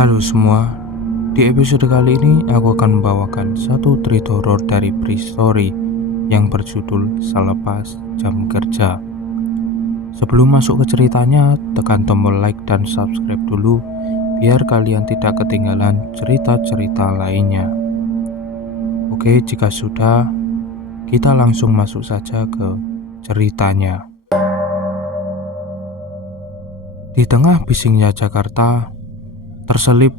Halo semua, di episode kali ini aku akan membawakan satu treat horor dari Prehistory yang berjudul Selepas Jam Kerja. Sebelum masuk ke ceritanya, tekan tombol like dan subscribe dulu biar kalian tidak ketinggalan cerita-cerita lainnya. Oke, jika sudah, kita langsung masuk saja ke ceritanya. Di tengah bisingnya Jakarta, terselip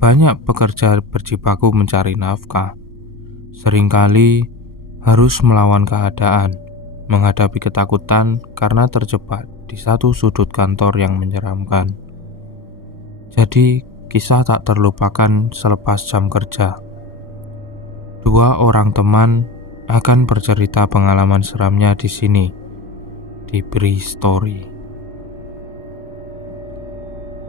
banyak pekerja berjibaku mencari nafkah. Seringkali harus melawan keadaan, menghadapi ketakutan karena terjebak di satu sudut kantor yang menyeramkan. Jadi, kisah tak terlupakan selepas jam kerja. Dua orang teman akan bercerita pengalaman seramnya di sini, di Prehistory.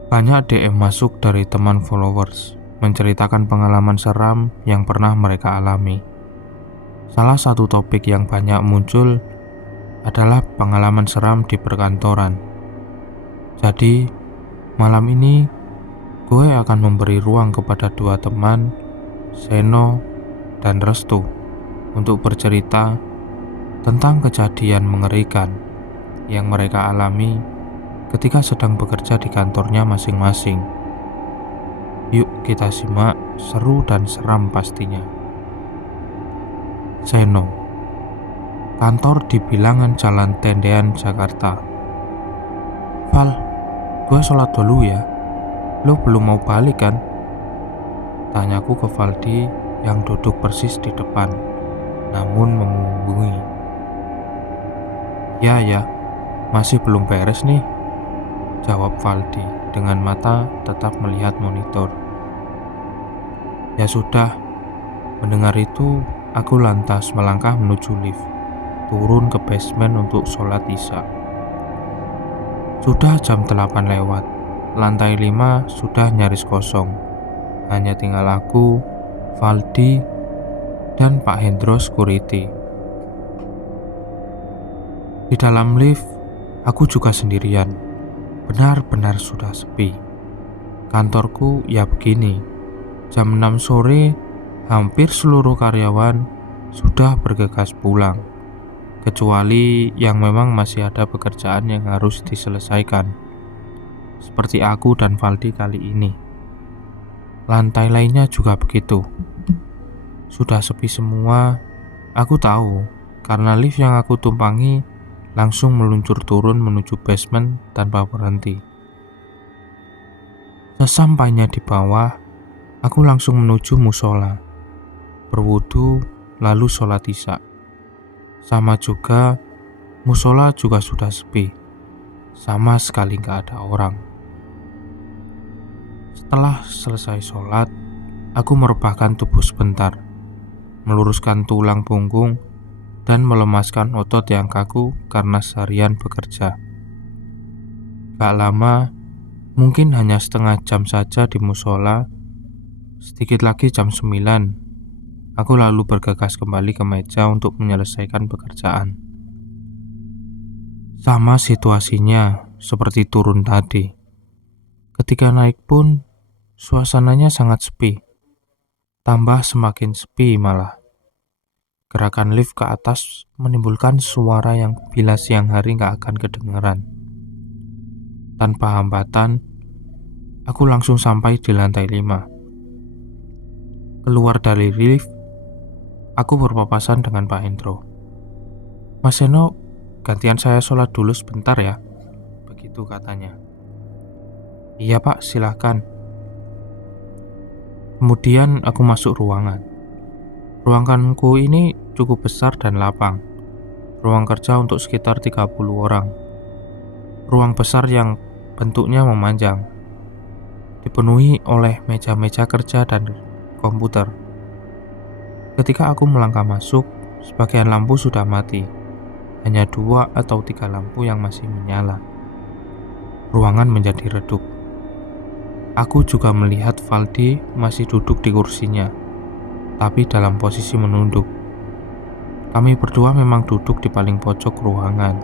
Banyak DM masuk dari teman followers menceritakan pengalaman seram yang pernah mereka alami. Salah satu topik yang banyak muncul adalah pengalaman seram di perkantoran. Jadi, malam ini gue akan memberi ruang kepada dua teman, Seno dan Restu, untuk bercerita tentang kejadian mengerikan yang mereka alami ketika sedang bekerja di kantornya masing-masing. Yuk kita simak, seru dan seram pastinya. Seno, kantor di bilangan Jalan Tendean, Jakarta. Val, gue sholat dulu ya. Lo belum mau balik kan? Tanyaku ke Valdi yang duduk persis di depan, namun mengunggui. Ya, masih belum beres nih, jawab Valdi dengan mata tetap melihat monitor. Ya sudah, mendengar itu aku lantas melangkah menuju lift, turun ke basement untuk sholat isya. Sudah jam 8 lewat, lantai 5 sudah nyaris kosong. Hanya tinggal aku, Valdi, dan Pak Hendro security. Di dalam lift, aku juga sendirian. Benar-benar sudah sepi. Kantorku ya begini, jam 6 sore hampir seluruh karyawan sudah bergegas pulang, kecuali yang memang masih ada pekerjaan yang harus diselesaikan, seperti aku dan Valdi kali ini. Lantai lainnya juga begitu. Sudah sepi semua. Aku tahu, karena lift yang aku tumpangi langsung meluncur turun menuju basement tanpa berhenti. Sesampainya di bawah, aku langsung menuju musola, berwudu lalu sholat isya. Sama juga, musola juga sudah sepi, sama sekali gak ada orang. Setelah selesai sholat, aku merebahkan tubuh sebentar, meluruskan tulang punggung, dan melemaskan otot yang kaku karena seharian bekerja. Gak lama, mungkin hanya setengah jam saja di musola. Sedikit lagi jam 9, aku lalu bergegas kembali ke meja untuk menyelesaikan pekerjaan. Sama situasinya seperti turun tadi. Ketika naik pun, suasananya sangat sepi. Tambah semakin sepi malah. Gerakan lift ke atas menimbulkan suara yang bila siang hari gak akan kedengaran. Tanpa hambatan, aku langsung sampai di lantai 5. Keluar dari lift, aku berpapasan dengan Pak Hendro. Mas Seno, gantian saya sholat dulu sebentar ya, begitu katanya. Iya Pak, silahkan. Kemudian aku masuk ruangan. Ruanganku ini cukup besar dan lapang. Ruang kerja untuk sekitar 30 orang. Ruang besar yang bentuknya memanjang, dipenuhi oleh meja-meja kerja dan komputer. Ketika aku melangkah masuk, sebagian lampu sudah mati. Hanya 2 atau 3 lampu yang masih menyala. Ruangan menjadi redup. Aku juga melihat Valdi masih duduk di kursinya, tapi dalam posisi menunduk. Kami berdua memang duduk di paling pojok ruangan.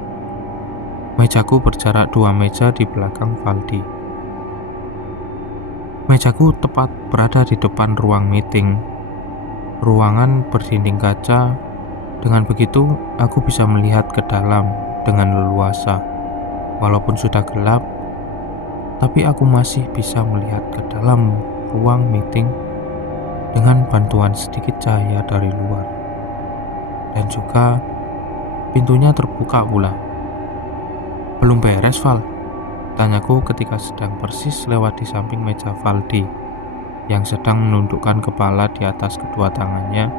Mejaku berjarak 2 meja di belakang Valdi. Mejaku tepat berada di depan ruang meeting. Ruangan berdinding kaca. Dengan begitu, aku bisa melihat ke dalam dengan leluasa. Walaupun sudah gelap, tapi aku masih bisa melihat ke dalam ruang meeting dengan bantuan sedikit cahaya dari luar. Dan juga pintunya terbuka pula. "Belum beres, Val?" tanyaku ketika sedang persis lewat di samping meja Valdi yang sedang menundukkan kepala di atas kedua tangannya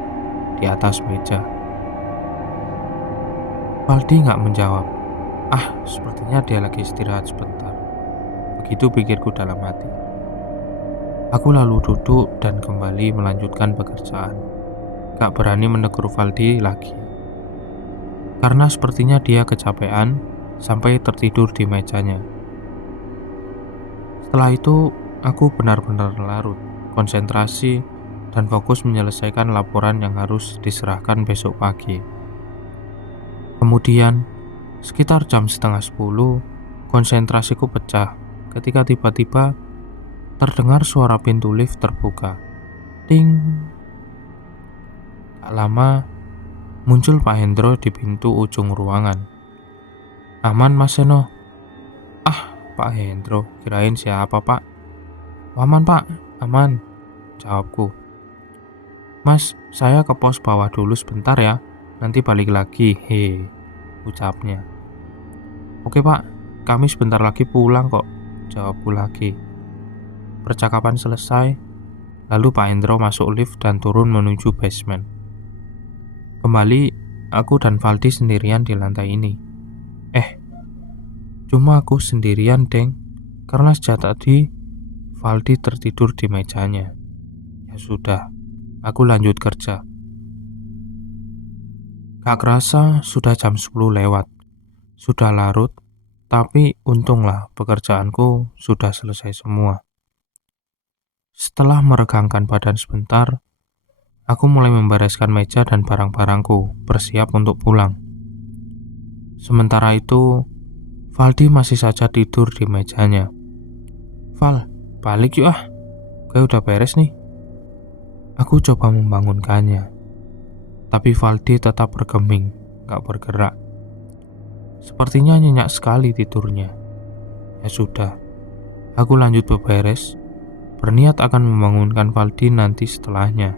di atas meja. Valdi nggak menjawab. Sepertinya dia lagi istirahat sebentar. Begitu pikirku dalam hati. Aku lalu duduk dan kembali melanjutkan pekerjaan. Gak berani menegur Valdi lagi. Karena sepertinya dia kecapean sampai tertidur di mejanya. Setelah itu, aku benar-benar larut, konsentrasi, dan fokus menyelesaikan laporan yang harus diserahkan besok pagi. Kemudian, sekitar jam 9:30, konsentrasiku pecah ketika tiba-tiba terdengar suara pintu lift terbuka. Ting! Tak lama, muncul Pak Hendro di pintu ujung ruangan. "Aman, Mas Seno?" Pak Hendro, kirain siapa, Pak? "Aman, Pak, aman," jawabku. "Mas, saya ke pos bawah dulu sebentar ya, nanti balik lagi, ucapnya. "Oke, Pak, kami sebentar lagi pulang kok," jawabku lagi. Percakapan selesai, lalu Pak Hendro masuk lift dan turun menuju basement. Kembali, aku dan Valdi sendirian di lantai ini. Cuma aku sendirian, Deng, karena sejak tadi Valdi tertidur di mejanya. Ya sudah, aku lanjut kerja. Gak kerasa sudah jam 10 lewat. Sudah larut, tapi untunglah pekerjaanku sudah selesai semua. Setelah meregangkan badan sebentar, aku mulai membereskan meja dan barang-barangku, bersiap untuk pulang. Sementara itu, Valdi masih saja tidur di mejanya. "Val, balik yuk gue udah beres nih." Aku coba membangunkannya, tapi Valdi tetap bergeming, gak bergerak. Sepertinya nyenyak sekali tidurnya. Ya sudah, aku lanjut beberes, berniat akan membangunkan Valdi nanti setelahnya.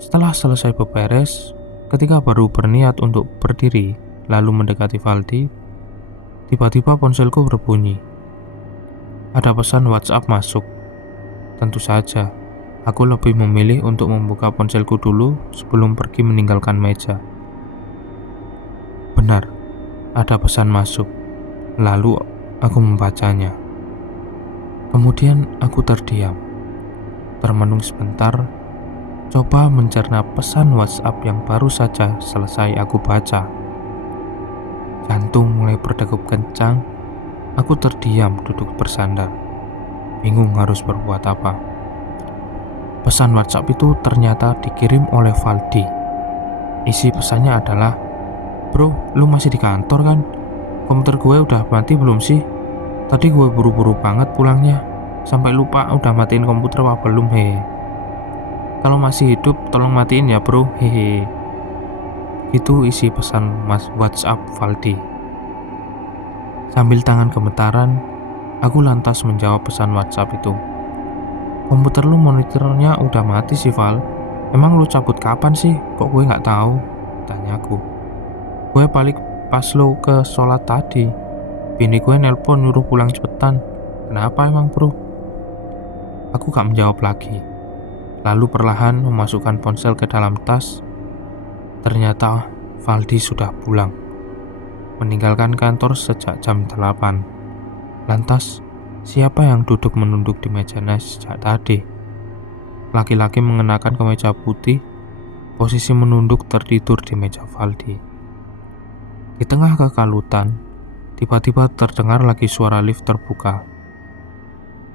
Setelah selesai beberes, ketika baru berniat untuk berdiri lalu mendekati Valdi, tiba-tiba ponselku berbunyi. Ada pesan WhatsApp masuk. Tentu saja, aku lebih memilih untuk membuka ponselku dulu sebelum pergi meninggalkan meja. Benar, ada pesan masuk. Lalu aku membacanya. Kemudian aku terdiam, termenung sebentar, coba mencerna pesan WhatsApp yang baru saja selesai aku baca. Jantung mulai berdegup kencang. Aku terdiam duduk bersandar, bingung harus berbuat apa. Pesan WhatsApp itu ternyata dikirim oleh Valdi. Isi pesannya adalah, "Bro, lu masih di kantor kan? Komputer gue udah mati belum sih? Tadi gue buru-buru banget pulangnya, sampai lupa udah matiin komputer apa belum, Kalau masih hidup tolong matiin ya, bro, Itu isi pesan WhatsApp Valdi. Sambil tangan gemetaran, aku lantas menjawab pesan WhatsApp itu. "Komputer lu monitornya udah mati sih, Val. Emang lu cabut kapan sih? Kok gue gak tahu?" tanyaku. "Gue balik pas lu ke sholat tadi. Bini gue nelpon nyuruh pulang cepetan. Kenapa emang, bro?" Aku gak menjawab lagi. Lalu perlahan memasukkan ponsel ke dalam tas. Ternyata Valdi sudah pulang, meninggalkan kantor sejak jam 8. Lantas, siapa yang duduk menunduk di mejanya sejak tadi? Laki-laki mengenakan kemeja putih, posisi menunduk tertidur di meja Valdi. Di tengah kekalutan, tiba-tiba terdengar lagi suara lift terbuka.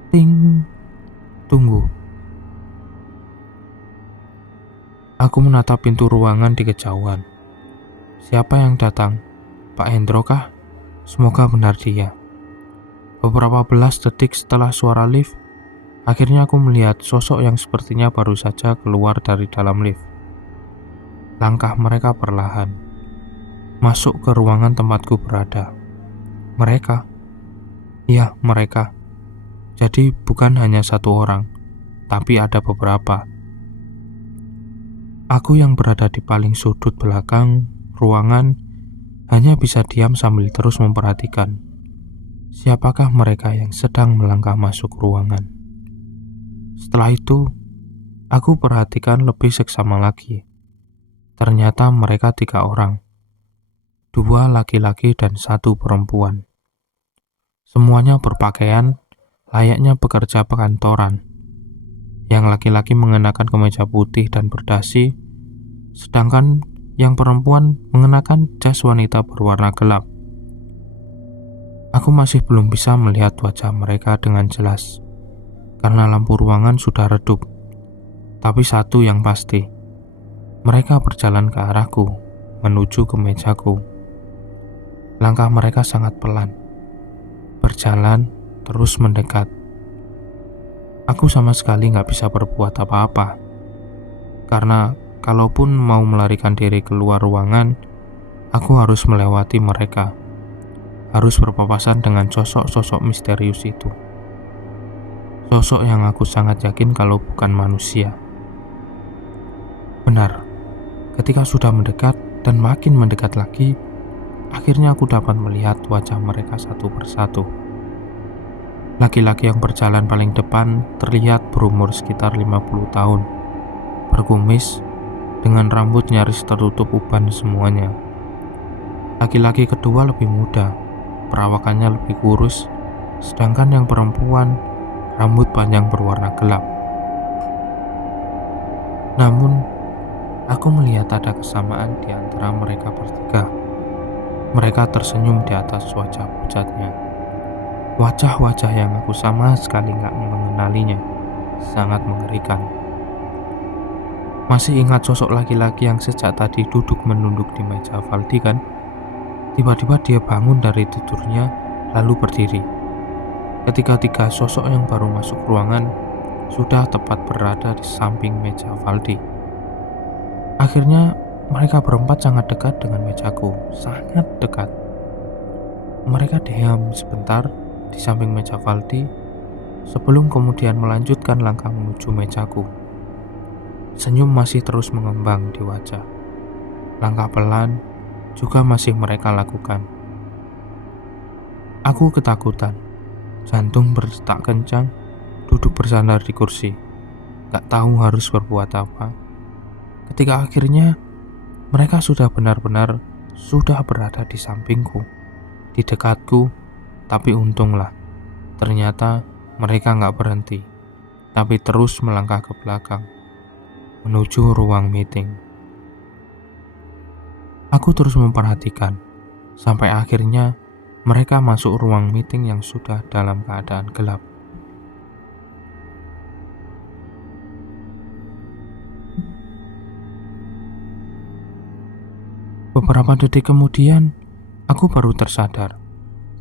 Ting! Tunggu. Aku menatap pintu ruangan di kejauhan. Siapa yang datang? Pak Hendro kah? Semoga benar dia. Beberapa belas detik setelah suara lift, Akhirnya aku melihat sosok yang sepertinya baru saja keluar dari dalam lift. Langkah mereka perlahan, masuk ke ruangan tempatku berada. Mereka, ya mereka. Jadi bukan hanya satu orang, tapi ada beberapa. Aku yang berada di paling sudut belakang ruangan hanya bisa diam sambil terus memperhatikan siapakah mereka yang sedang melangkah masuk ruangan. Setelah itu, aku perhatikan lebih seksama lagi. Ternyata mereka 3 orang, 2 laki-laki dan 1 perempuan. Semuanya berpakaian layaknya pekerja perkantoran. Yang laki-laki mengenakan kemeja putih dan berdasi, sedangkan yang perempuan mengenakan jas wanita berwarna gelap. Aku masih belum bisa melihat wajah mereka dengan jelas, karena lampu ruangan sudah redup. Tapi satu yang pasti, mereka berjalan ke arahku, menuju ke mejaku. Langkah mereka sangat pelan, berjalan terus mendekat. Aku sama sekali gak bisa berbuat apa-apa, karena kalaupun mau melarikan diri keluar ruangan, aku harus melewati mereka, harus berpapasan dengan sosok-sosok misterius itu. Sosok yang aku sangat yakin kalau bukan manusia. Benar, ketika sudah mendekat dan makin mendekat lagi, akhirnya aku dapat melihat wajah mereka satu persatu. Laki-laki yang berjalan paling depan terlihat berumur sekitar 50 tahun, berkumis, dengan rambut nyaris tertutup uban semuanya. Laki-laki kedua lebih muda, perawakannya lebih kurus, sedangkan yang perempuan rambut panjang berwarna gelap. Namun, aku melihat ada kesamaan di antara mereka bertiga. Mereka tersenyum di atas wajah pucatnya. Wajah-wajah yang aku sama sekali gak mengenalinya, sangat mengerikan. Masih ingat sosok laki-laki yang sejak tadi duduk menunduk di meja Valdi kan? Tiba-tiba dia bangun dari tidurnya lalu berdiri. Ketika 3 sosok yang baru masuk ruangan sudah tepat berada di samping meja Valdi. Akhirnya mereka berempat sangat dekat dengan mejaku, sangat dekat. Mereka diam sebentar di samping meja Valdi sebelum kemudian melanjutkan langkah menuju mejaku. Senyum masih terus mengembang di wajah. Langkah pelan juga masih mereka lakukan. Aku ketakutan, jantung berdetak kencang, duduk bersandar di kursi, gak tahu harus berbuat apa. Ketika akhirnya mereka sudah benar-benar sudah berada di sampingku, di dekatku, tapi untunglah ternyata mereka gak berhenti, tapi terus melangkah ke belakang, menuju ruang meeting. Aku terus memperhatikan, sampai akhirnya mereka masuk ruang meeting yang sudah dalam keadaan gelap. Beberapa detik kemudian, aku baru tersadar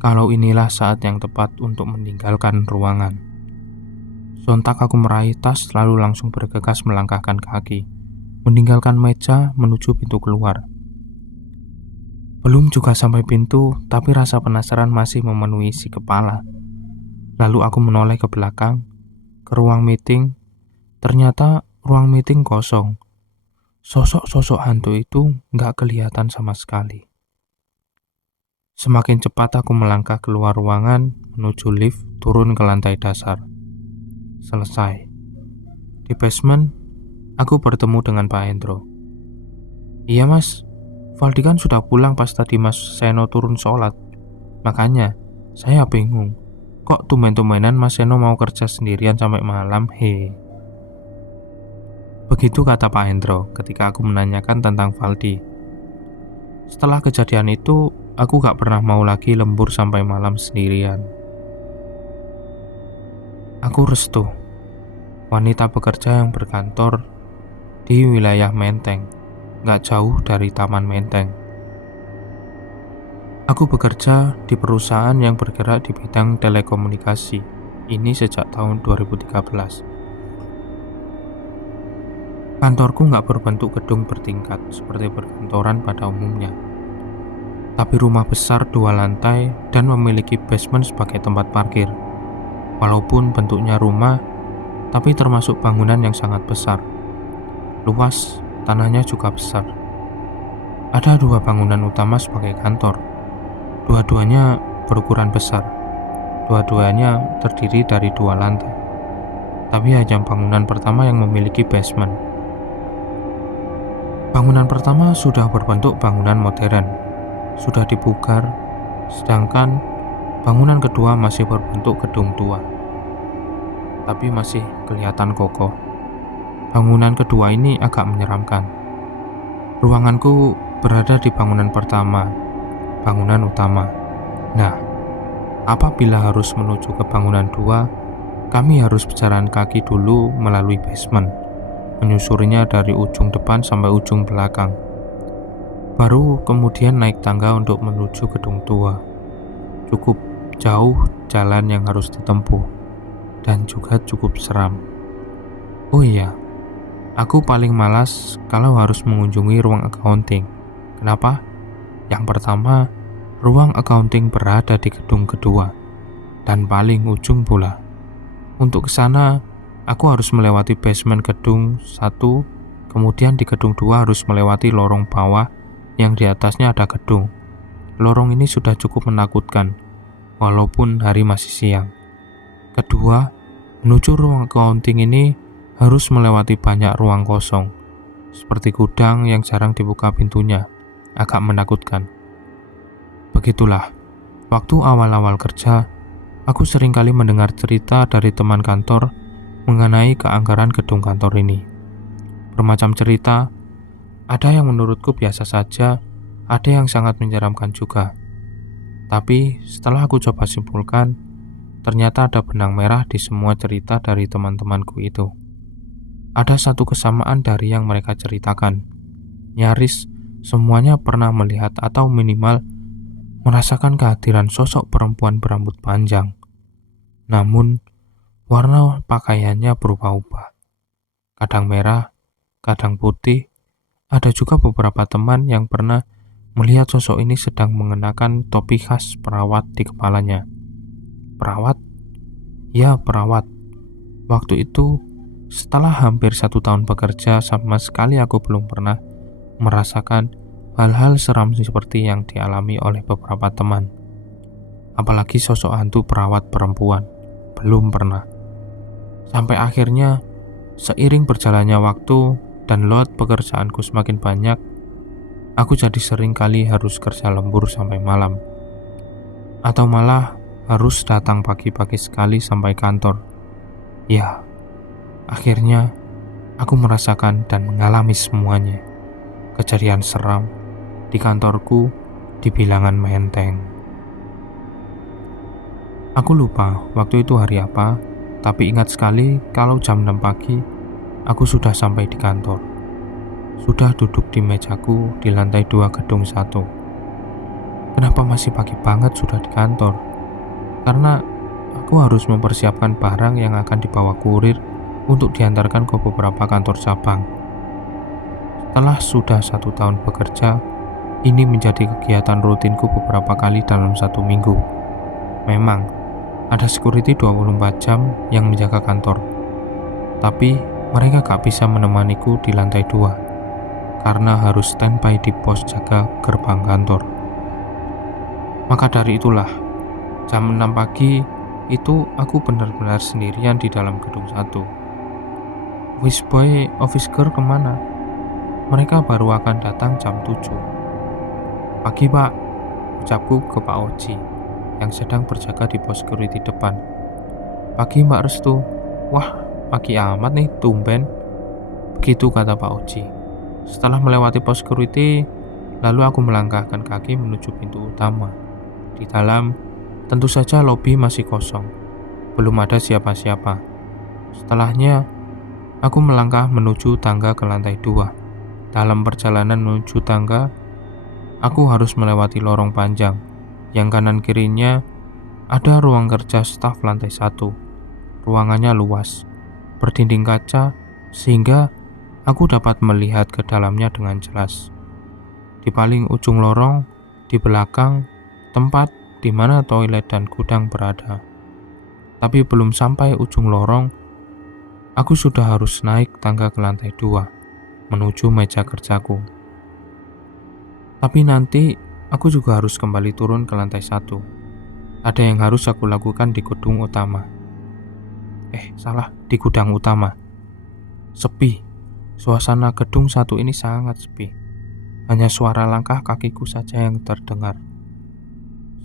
kalau inilah saat yang tepat untuk meninggalkan ruangan. Sontak aku meraih tas lalu langsung bergegas melangkahkan kaki, meninggalkan meja menuju pintu keluar. Belum juga sampai pintu, tapi rasa penasaran masih memenuhi isi kepala. Lalu aku menoleh ke belakang, ke ruang meeting. Ternyata ruang meeting kosong. Sosok-sosok hantu itu gak kelihatan sama sekali. Semakin cepat aku melangkah keluar ruangan, menuju lift, turun ke lantai dasar. Selesai. Di basement, aku bertemu dengan Pak Hendro. Iya mas, Valdi kan sudah pulang pas tadi mas Seno turun sholat. Makanya, saya bingung. Kok tumben-tumbenan mas Seno mau kerja sendirian sampai malam, he? Begitu kata Pak Hendro ketika aku menanyakan tentang Valdi. Setelah kejadian itu, aku gak pernah mau lagi lembur sampai malam sendirian. Aku Restu, wanita pekerja yang berkantor di wilayah Menteng, gak jauh dari Taman Menteng. Aku bekerja di perusahaan yang bergerak di bidang telekomunikasi. Ini sejak tahun 2013. Kantorku nggak berbentuk gedung bertingkat seperti perkantoran pada umumnya, tapi rumah besar 2 lantai dan memiliki basement sebagai tempat parkir. Walaupun bentuknya rumah, tapi termasuk bangunan yang sangat besar. Luas, tanahnya juga besar. Ada 2 bangunan utama sebagai kantor. Dua-duanya berukuran besar. Dua-duanya terdiri dari 2 lantai. Tapi hanya bangunan pertama yang memiliki basement. Bangunan pertama sudah berbentuk bangunan modern, sudah dipugar, sedangkan bangunan kedua masih berbentuk gedung tua, tapi masih kelihatan kokoh. Bangunan kedua ini agak menyeramkan. Ruanganku berada di bangunan pertama, bangunan utama. Nah, apabila harus menuju ke bangunan 2, kami harus berjalan kaki dulu melalui basement, menyusurinya dari ujung depan sampai ujung belakang. Baru kemudian naik tangga untuk menuju gedung tua. Cukup jauh jalan yang harus ditempuh, dan juga cukup seram. Oh iya, aku paling malas kalau harus mengunjungi ruang accounting. Kenapa? Yang pertama, ruang accounting berada di gedung kedua, dan paling ujung pula. Untuk ke sana, aku harus melewati basement gedung 1, kemudian di gedung 2 harus melewati lorong bawah yang di atasnya ada gedung. Lorong ini sudah cukup menakutkan, walaupun hari masih siang. Kedua, menuju ruang accounting ini harus melewati banyak ruang kosong, seperti gudang yang jarang dibuka pintunya, agak menakutkan. Begitulah, waktu awal-awal kerja, aku seringkali mendengar cerita dari teman kantor mengenai keanggaran gedung kantor ini. Bermacam cerita, ada yang menurutku biasa saja, ada yang sangat menyeramkan juga. Tapi setelah aku coba simpulkan, ternyata ada benang merah di semua cerita dari teman-temanku itu. Ada satu kesamaan dari yang mereka ceritakan. Nyaris semuanya pernah melihat atau minimal merasakan kehadiran sosok perempuan berambut panjang. Namun, warna pakaiannya berubah-ubah. Kadang merah, kadang putih. Ada juga beberapa teman yang pernah melihat sosok ini sedang mengenakan topi khas perawat di kepalanya. Perawat? Ya, perawat. Waktu itu, setelah hampir 1 tahun bekerja, sama sekali aku belum pernah merasakan hal-hal seram seperti yang dialami oleh beberapa teman. Apalagi sosok hantu perawat perempuan. Belum pernah. Sampai akhirnya, seiring berjalannya waktu dan load pekerjaanku semakin banyak, aku jadi sering kali harus kerja lembur sampai malam. Atau malah harus datang pagi-pagi sekali sampai kantor. Ya, akhirnya aku merasakan dan mengalami semuanya. Kejadian seram di kantorku di Bilangan Menteng. Aku lupa waktu itu hari apa, tapi ingat sekali kalau jam 6 pagi, aku sudah sampai di kantor. Sudah duduk di mejaku di lantai 2 gedung 1. Kenapa masih pagi banget sudah di kantor? Karena aku harus mempersiapkan barang yang akan dibawa kurir untuk diantarkan ke beberapa kantor cabang. Setelah sudah 1 tahun bekerja, ini menjadi kegiatan rutinku beberapa kali dalam 1 minggu. Memang, ada security 24 jam yang menjaga kantor. Tapi mereka gak bisa menemaniku di lantai 2 karena harus standby di pos jaga gerbang kantor. Maka dari itulah, jam 6 pagi itu aku benar-benar sendirian di dalam gedung 1. Office boy, office girl kemana? Mereka baru akan datang jam 7. Pagi pak, ucapku ke Pak Oji yang sedang berjaga di pos security depan. Pagi Mbak Restu. Wah, pagi amat nih, tumben. Begitu kata Pak Oji. Setelah melewati pos security, lalu aku melangkahkan kaki menuju pintu utama. Di dalam, tentu saja lobi masih kosong. Belum ada siapa-siapa. Setelahnya, aku melangkah menuju tangga ke lantai 2. Dalam perjalanan menuju tangga, aku harus melewati lorong panjang. Yang kanan kirinya ada ruang kerja staf lantai 1 Ruangannya luas, berdinding kaca, sehingga aku dapat melihat ke dalamnya dengan jelas. Di paling ujung lorong, di belakang, tempat di mana toilet dan gudang berada. Tapi belum sampai ujung lorong, aku sudah harus naik tangga ke lantai 2, menuju meja kerjaku. Tapi nanti, aku juga harus kembali turun ke lantai 1. Ada yang harus aku lakukan di gedung utama. Di gudang utama. Sepi. Suasana gedung 1 ini sangat sepi. Hanya suara langkah kakiku saja yang terdengar.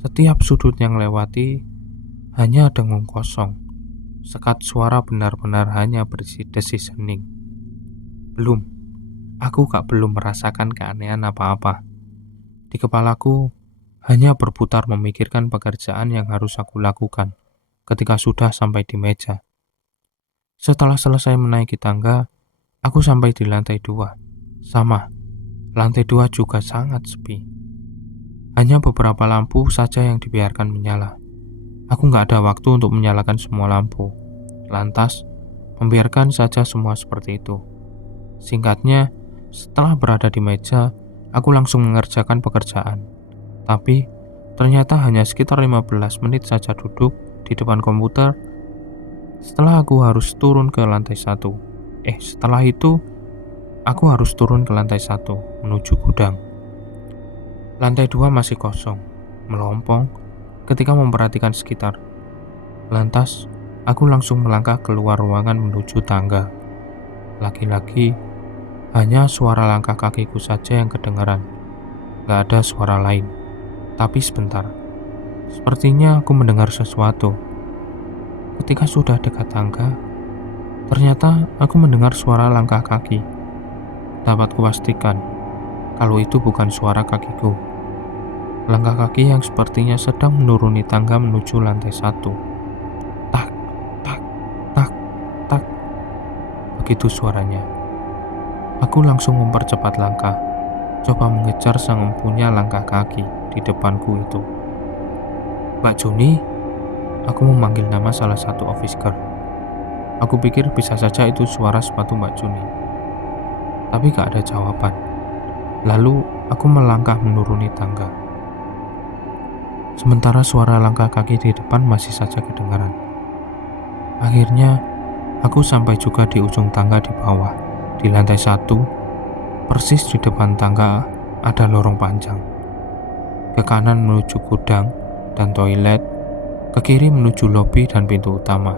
Setiap sudut yang lewati hanya dengung kosong. Sekat suara benar-benar hanya berisi desis hening. Aku belum merasakan keanehan apa-apa. Di kepalaku hanya berputar memikirkan pekerjaan yang harus aku lakukan ketika sudah sampai di meja. Setelah selesai menaiki tangga, aku sampai di lantai 2. Sama, lantai 2 juga sangat sepi. Hanya beberapa lampu saja yang dibiarkan menyala. Aku nggak ada waktu untuk menyalakan semua lampu. Lantas, membiarkan saja semua seperti itu. Singkatnya, setelah berada di meja, aku langsung mengerjakan pekerjaan. Tapi, ternyata hanya sekitar 15 menit saja duduk di depan komputer. Setelah aku harus turun ke lantai 1. Setelah itu, aku harus turun ke lantai 1 menuju gudang. Lantai 2 masih kosong, melompong ketika memperhatikan sekitar. Lantas, aku langsung melangkah keluar ruangan menuju tangga. Lagi-lagi, hanya suara langkah kakiku saja yang kedengaran. Gak ada suara lain. Tapi sebentar, sepertinya aku mendengar sesuatu. Ketika sudah dekat tangga, ternyata aku mendengar suara langkah kaki. Dapat kupastikan kalau itu bukan suara kakiku. Langkah kaki yang sepertinya sedang menuruni tangga menuju lantai 1. Tak, tak, tak, tak. Begitu suaranya. Aku langsung mempercepat langkah, coba mengejar sang empunya langkah kaki di depanku itu. Mbak Juni, aku memanggil nama salah satu office girl. Aku pikir bisa saja itu suara sepatu Mbak Juni. Tapi gak ada jawaban. Lalu aku melangkah menuruni tangga. Sementara suara langkah kaki di depan masih saja kedengaran. Akhirnya, aku sampai juga di ujung tangga di bawah. Di lantai 1, persis di depan tangga ada lorong panjang. Ke kanan menuju gudang dan toilet, ke kiri menuju lobi dan pintu utama.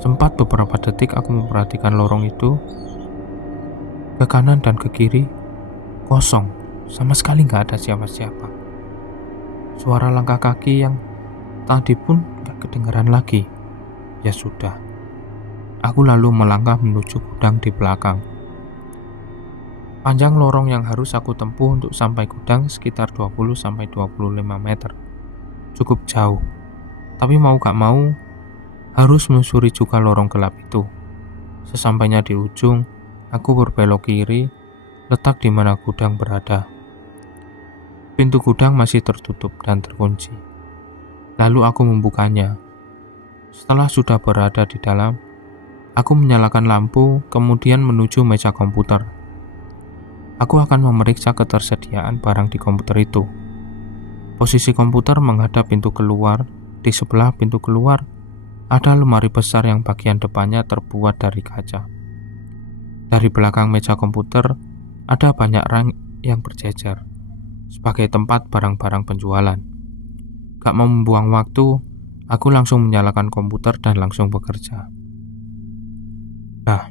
Sempat beberapa detik aku memperhatikan lorong itu. Ke kanan dan ke kiri, kosong, sama sekali gak ada siapa-siapa. Suara langkah kaki yang tadi pun gak kedengaran lagi. Ya sudah, aku lalu melangkah menuju gudang di belakang. Panjang lorong yang harus aku tempuh untuk sampai gudang sekitar 20-25 meter. Cukup jauh, tapi mau gak mau harus menyusuri juga lorong gelap itu. Sesampainya di ujung, aku berbelok kiri, letak di mana gudang berada. Pintu gudang masih tertutup dan terkunci. Lalu aku membukanya. Setelah sudah berada di dalam, aku menyalakan lampu, kemudian menuju meja komputer. Aku akan memeriksa ketersediaan barang di komputer itu. Posisi komputer menghadap pintu keluar. Di sebelah pintu keluar, ada lemari besar yang bagian depannya terbuat dari kaca. Dari belakang meja komputer, ada banyak rak yang berjejer sebagai tempat barang-barang penjualan. Gak mau membuang waktu, aku langsung menyalakan komputer dan langsung bekerja. Nah,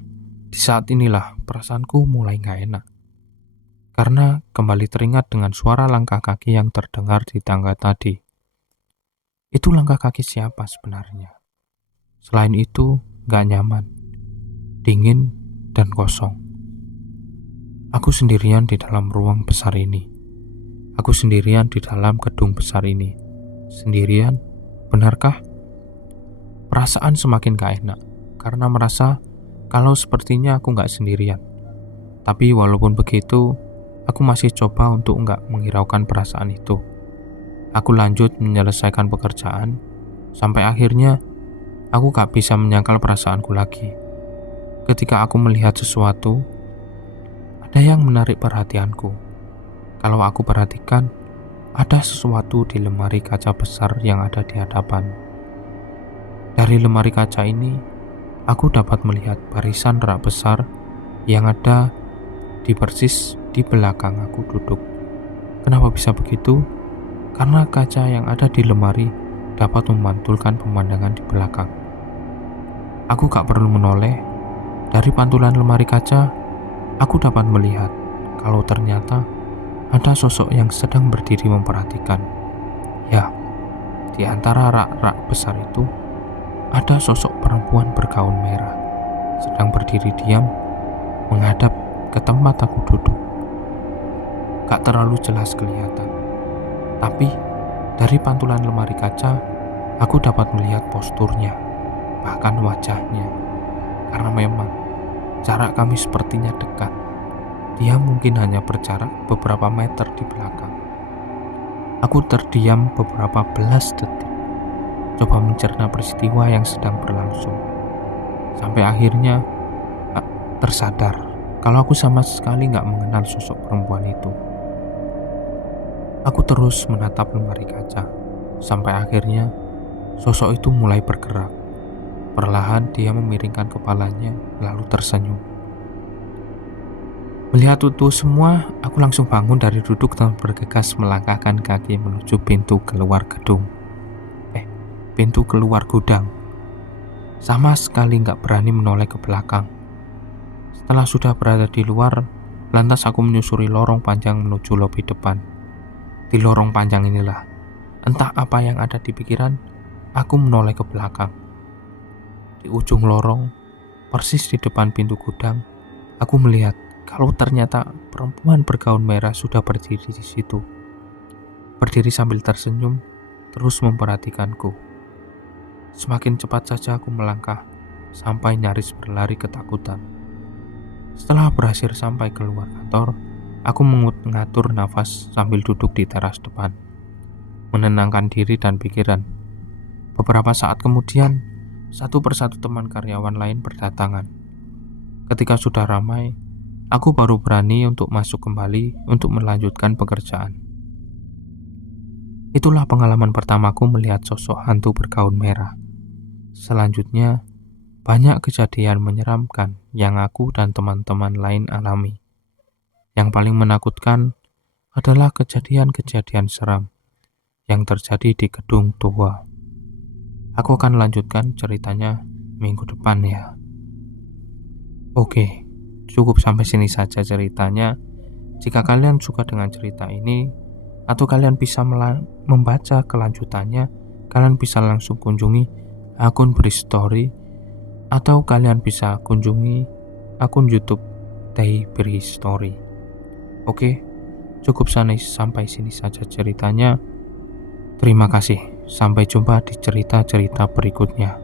di saat inilah perasaanku mulai gak enak. Karena kembali teringat dengan suara langkah kaki yang terdengar di tangga tadi. Itu langkah kaki siapa sebenarnya? Selain itu, gak nyaman, dingin, dan kosong. Aku sendirian di dalam ruang besar ini. Aku sendirian di dalam gedung besar ini. Sendirian, benarkah? Perasaan semakin gak enak, karena merasa kalau sepertinya aku gak sendirian. Tapi walaupun begitu, aku masih coba untuk gak menghiraukan perasaan itu. Aku lanjut menyelesaikan pekerjaan, sampai akhirnya Aku gak bisa menyangkal perasaanku lagi. Ketika aku melihat sesuatu, ada yang menarik perhatianku. Kalau aku perhatikan, ada sesuatu di lemari kaca besar yang ada di hadapan. Dari lemari kaca ini, aku dapat melihat barisan rak besar yang ada di belakang aku duduk. Kenapa bisa begitu? Karena kaca yang ada di lemari dapat memantulkan pemandangan di belakang. Aku gak perlu menoleh. Dari pantulan lemari kaca, aku dapat melihat kalau ternyata ada sosok yang sedang berdiri memperhatikan. Ya, di antara rak-rak besar itu, ada sosok perempuan bergaun merah, sedang berdiri diam, menghadap ke tempat aku duduk. Gak terlalu jelas kelihatan, tapi dari pantulan lemari kaca, aku dapat melihat posturnya, bahkan wajahnya. Karena memang jarak kami sepertinya dekat. Dia mungkin hanya berjarak beberapa meter di belakang. Aku terdiam beberapa belas detik, coba mencerna peristiwa yang sedang berlangsung. Sampai akhirnya tersadar kalau aku sama sekali gak mengenal sosok perempuan itu. Aku terus menatap lemari kaca, sampai akhirnya sosok itu mulai bergerak. Perlahan dia memiringkan kepalanya, lalu tersenyum. Melihat itu semua, aku langsung bangun dari duduk dan bergegas melangkahkan kaki menuju pintu keluar gedung. Pintu keluar gudang. Sama sekali gak berani menoleh ke belakang. Setelah sudah berada di luar, lantas aku menyusuri lorong panjang menuju lobi depan. Di lorong panjang inilah, entah apa yang ada di pikiran, aku menoleh ke belakang. Di ujung lorong, persis di depan pintu gudang, aku melihat kalau ternyata perempuan bergaun merah sudah berdiri di situ. Berdiri sambil tersenyum, terus memperhatikanku. Semakin cepat saja aku melangkah, sampai nyaris berlari ketakutan. Setelah berhasil sampai keluar kantor, aku mengatur nafas sambil duduk di teras depan, menenangkan diri dan pikiran. Beberapa saat kemudian, satu persatu teman karyawan lain berdatangan. Ketika sudah ramai, aku baru berani untuk masuk kembali untuk melanjutkan pekerjaan. Itulah pengalaman pertamaku melihat sosok hantu bergaun merah. Selanjutnya, banyak kejadian menyeramkan yang aku dan teman-teman lain alami. Yang paling menakutkan adalah kejadian-kejadian seram yang terjadi di gedung tua. Aku akan lanjutkan ceritanya minggu depan ya. Oke, cukup sampai sini saja ceritanya. Jika kalian suka dengan cerita ini, atau kalian bisa membaca kelanjutannya, kalian bisa langsung kunjungi akun Bristory, atau kalian bisa kunjungi akun YouTube Day Bristory. Oke, cukup sampai sini saja ceritanya. Terima kasih. Sampai jumpa di cerita-cerita berikutnya.